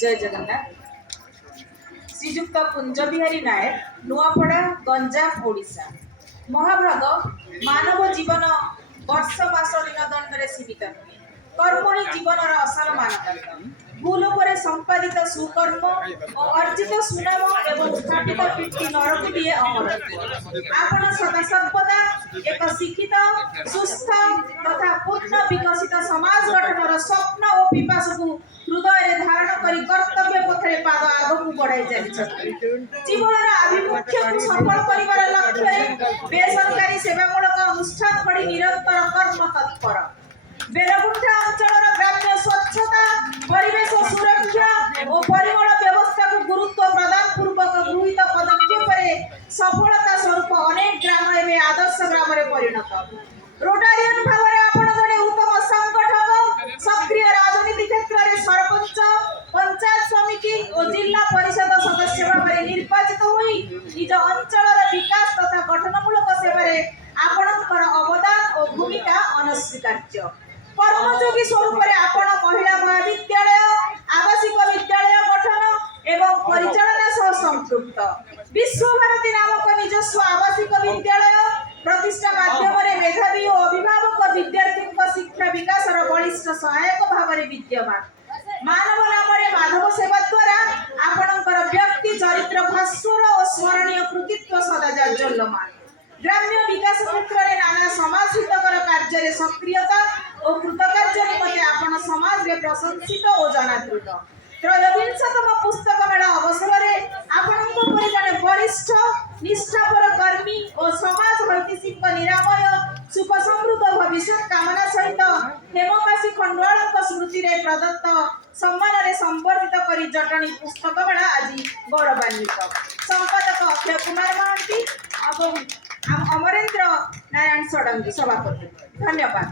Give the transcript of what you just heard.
जय जगन्नाथ। श्रीजुक्त कुंज बिहारी नायक, नुआपड़ा, गंजाम, ओडिशा। महाभाग मानव जीवन वर्ष मास दिन दंड सीमित नुहे। कर्म ही जीवन असल मानदंड। भूल पर संपादित सुकर्म और अर्जित सुनाम एवं स्थापित कीर्ति नरक दिए अमरत्व। आपण सदा सर्वदा एक शिक्षित सुस्थ तथा पूर्ण विकसित समाज गठनर स्वप्न और पिपास को हृदय धारण करी कर्तव्य पथरे पाद आगक बढ़ाई चली जीवन आभिमुख्य को सफल करिवार लक्ष्य बेसरकारी सेवामूलक अनुष्ठान पड़ी निरंतर कर्म तत्पर। बेलगुंठा अंचल ग्राम्य स्वच्छता परिवेश सुरक्षा और परिमल व्यवस्था को गुरुत्व प्रदान पूर्वक गृहीत पदक्षेप सफलता स्वरूप अनेक ग्राम एवं आदर्श ग्राम परिणत। रोटारियन भाव में आपण जने उत्तम संगठक सक्रिय राजनीति क्षेत्र में सरपंच पंचायत समिति और जिला परिषद सदस्य भाव में निर्वाचित हुई निज अंचल विकास तथा गठनमूलक सेवा आपणकर अवदान और भूमिका अनस्वीकार्य। कर्मयोगी स्वरूप आपण महिला महाविद्यालय आवासिक विद्यालय गठन एवं परिचालना सह संपृक्त। विश्वभारती नामक निजस्व आवासिक विद्यालय प्रतिष्ठा माध्यम मेधावी और अभिभावक विद्यार्थी शिक्षा विकास बलिष्ठ सहायक भाव में विद्यमान। मानव नाम माधव सेवा द्वारा आपणकर व्यक्ति चरित्र भास्वर और स्मरणीय कृतित्व सदा जाज्वल्यमान। ग्राम्य विकास क्षेत्र में नाना समाज हितकर कार्य सक्रियता और कृतकार्य निमते आपण समाज रे प्रशंसित और जनादृत। त्रयोविंशतम पुस्तक मेला अवसर में आपणको परि जने वरिष्ठ निष्ठापर कर्मी और समाज हितैषिक निरामय सुख समृद्ध भविष्य कामना सहित हेमकाशी खंडवाल स्मृति रे प्रदत्त सम्मान रे संवर्धित करी जटनी पुस्तक मेला आज गौरवान्वित। संपादक अक्षय कुमार महांती और अमरेंद्र नारायण षडंगी सभापति। धन्यवाद।